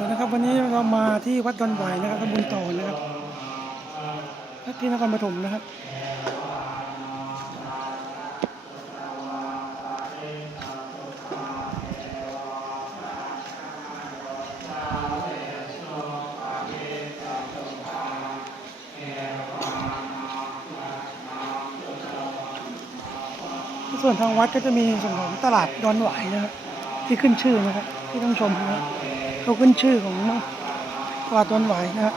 อนะครับวันนี้เรามาที่วัดดอนไหวนะครับตำบลต่อนะครับที่นครปฐมนะครับส่วนทางวัดก็จะมีส่วนของตลาดดอนไหวนะครับที่ขึ้นชื่อนะครับที่ต้องชมนะครับ เขาขึ้นชื่อของปลาดดอนไหวายนะครับ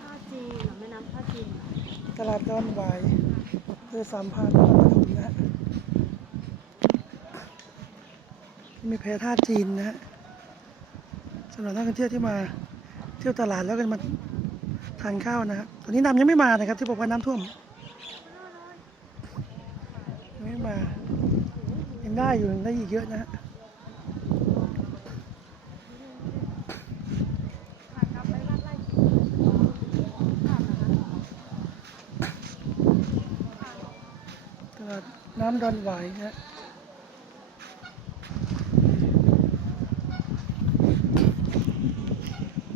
ท่าจีนเหรอแม่น้ำท่าจีนเหรอ ต ลาดดอนไหวายเพื่อสามพันนครปฐมนะฮะมีแพท่าจีนนะฮะสำหรับนักท่องเที่ยวที่มาเที่ยวตลาดแล้วกันมาทานข้าวนะครับตอนนี้น้ำยังไม่มานะครับ ที่บอกว่าน้ำท่วมยังไม่มายังได้อยู่ยังได้อีกเยอะนะฮะกลับไปวัดไร่ขิงค่ะนะคะ ตลา ดน้ำดอนไหวนะฮะ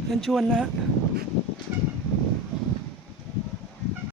เชิญชวนนะฮะ